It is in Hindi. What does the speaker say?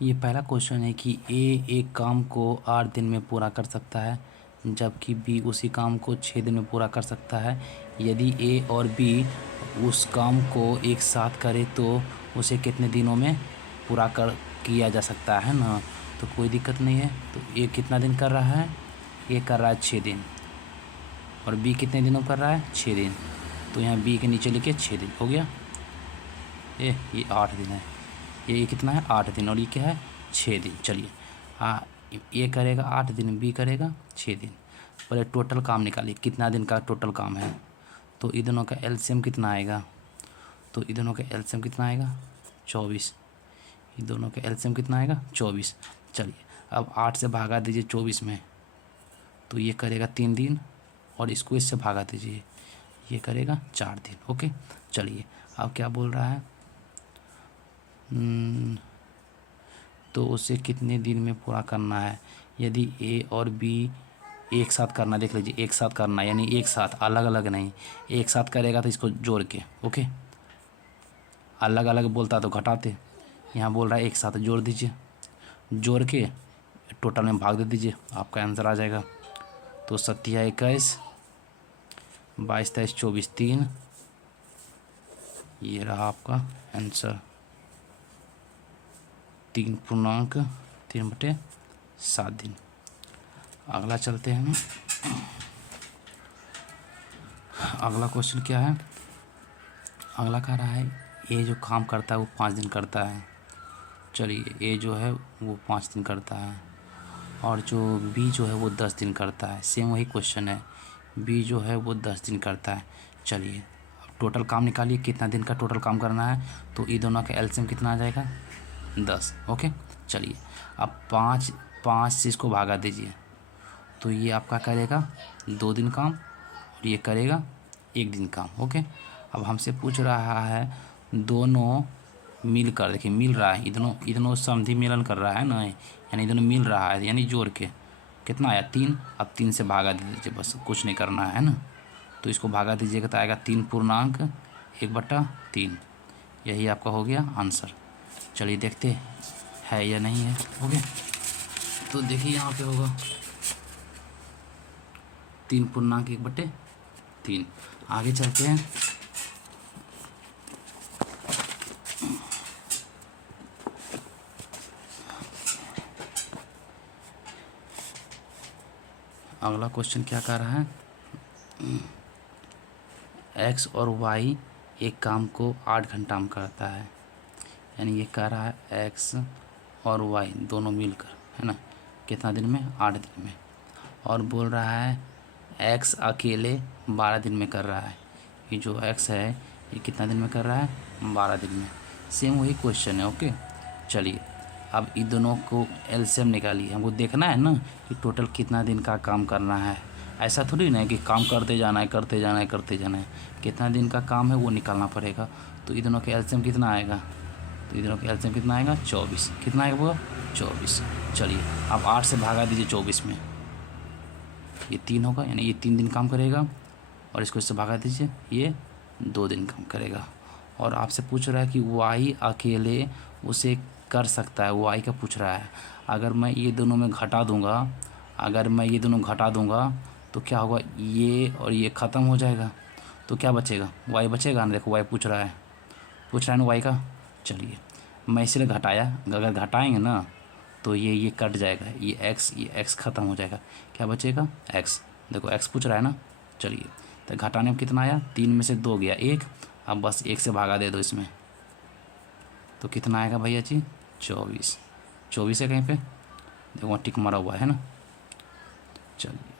ये पहला क्वेश्चन है कि ए एक काम को 8 दिन में पूरा कर सकता है, जबकि बी उसी काम को 6 दिन में पूरा कर सकता है। यदि ए और बी उस काम को एक साथ करे तो उसे कितने दिनों में पूरा कर किया जा सकता है ना। तो कोई दिक्कत नहीं है। तो ए कितना दिन कर रहा है, ए कर रहा है 6 दिन, और बी कितने दिनों कर रहा है, 6 दिन। तो यहाँ बी के नीचे लिखे 6 दिन, हो गया। ये 8 दिन है, ये कितना है, 8 दिन, और ये क्या है, 6 दिन। चलिए ये करेगा 8 दिन, बी करेगा 6 दिन। पहले टोटल काम निकालिए, कितना दिन का टोटल काम है। तो इन दोनों का एलसीएम कितना आएगा, तो इन दोनों का एलसीएम कितना आएगा, 24। इन दोनों का एलसीएम कितना आएगा, 24। चलिए अब 8 से भागा दीजिए 24 में, तो ये करेगा 3 दिन, और इसको इससे भागा दीजिए, ये करेगा 4 दिन। ओके, चलिए अब क्या बोल रहा है, तो उसे कितने दिन में पूरा करना है। यदि ए और बी एक साथ करना, देख लीजिए एक साथ करना, यानी एक साथ, अलग अलग नहीं। एक साथ करेगा तो इसको जोड़ के, ओके, अलग अलग बोलता तो घटाते, यहाँ बोल रहा है एक साथ, जोड़ दीजिए, जोड़ के टोटल में भाग दे दीजिए, आपका आंसर आ जाएगा। तो 7 या 21, 22 23 24 3, ये रहा आपका आंसर, 3.3/7 दिन। अगला चलते हैं, अगला क्वेश्चन क्या है। अगला कह रहा है ए जो काम करता है वो 5 दिन करता है। चलिए ए जो है वो 5 दिन करता है, और जो बी जो है वो 10 दिन करता है। सेम वही क्वेश्चन है, बी जो है वो 10 दिन करता है। चलिए अब टोटल काम निकालिए, कितना दिन का टोटल काम करना है। तो ये दोनों का एलसीएम कितना आ जाएगा, 10। ओके, चलिए अब 5 से इसको भागा दीजिए, तो ये आपका करेगा 2 दिन काम, और ये करेगा 1 दिन काम। ओके, अब हमसे पूछ रहा है दोनों मिलकर, देखिए मिल रहा है, इतनों समधि मिलन कर रहा है ना, यानी दोनों मिल रहा है, यानी जोड़ के कितना आया, 3। अब 3 से भागा दे दीजिए, बस कुछ नहीं करना है ना। तो इसको भागा दीजिएगा तो आएगा 3.1/3, यही आपका हो गया आंसर। चलिए देखते है या नहीं है। ओके, तो देखिए यहाँ पे होगा 3.1/3। आगे चलते हैं, अगला क्वेश्चन क्या कह रहा है, एक्स और वाई एक काम को 8 घंटा में करता है। यानी ये कह रहा है एक्स और वाई दोनों मिलकर, है ना, कितना दिन में, 8 दिन में। और बोल रहा है एक्स अकेले 12 दिन में कर रहा है। ये जो एक्स है ये कितना दिन में कर रहा है, 12 दिन में। सेम वही क्वेश्चन है। ओके, चलिए अब इन दोनों को एलसीएम निकालिए, हमको देखना है ना कि टोटल कितना दिन का काम करना है। ऐसा थोड़ी ना है कि काम करते जाना है, करते जाना है, करते जाना है, कितना दिन का काम है वो निकालना पड़ेगा। तो इन दोनों का एलसीएम कितना आएगा, तो इन दोनों का एलसीएम कितना आएगा, 24। कितना आएगा वो, 24। चलिए अब 8 से भागा दीजिए 24 में, ये 3 होगा, यानी ये 3 दिन काम करेगा, और इसको इससे भागा दीजिए, ये 2 दिन काम करेगा। और आपसे पूछ रहा है कि वाई अकेले उसे कर सकता है, वाई का पूछ रहा है। अगर मैं ये दोनों में घटा दूंगा, अगर मैं ये दोनों घटा दूंगा तो क्या होगा, ये और ये ख़त्म हो जाएगा, तो क्या बचेगा, वाई बचेगा ना। देखो वाई पूछ रहा है ना वाई का। चलिए मैं इसलिए घटाया, अगर घटाएंगे ना तो ये कट जाएगा, ये एक्स ख़त्म हो जाएगा, क्या बचेगा, एक्स। देखो एक्स पूछ रहा है ना। चलिए तो घटाने में कितना आया, 3 में से 2 गया 1, अब बस 1 से भागा दे दो इसमें, तो कितना आएगा भैया जी, 24। 24 है कहीं पे, देखो वहाँ टिक मारा हुआ है ना। चलिए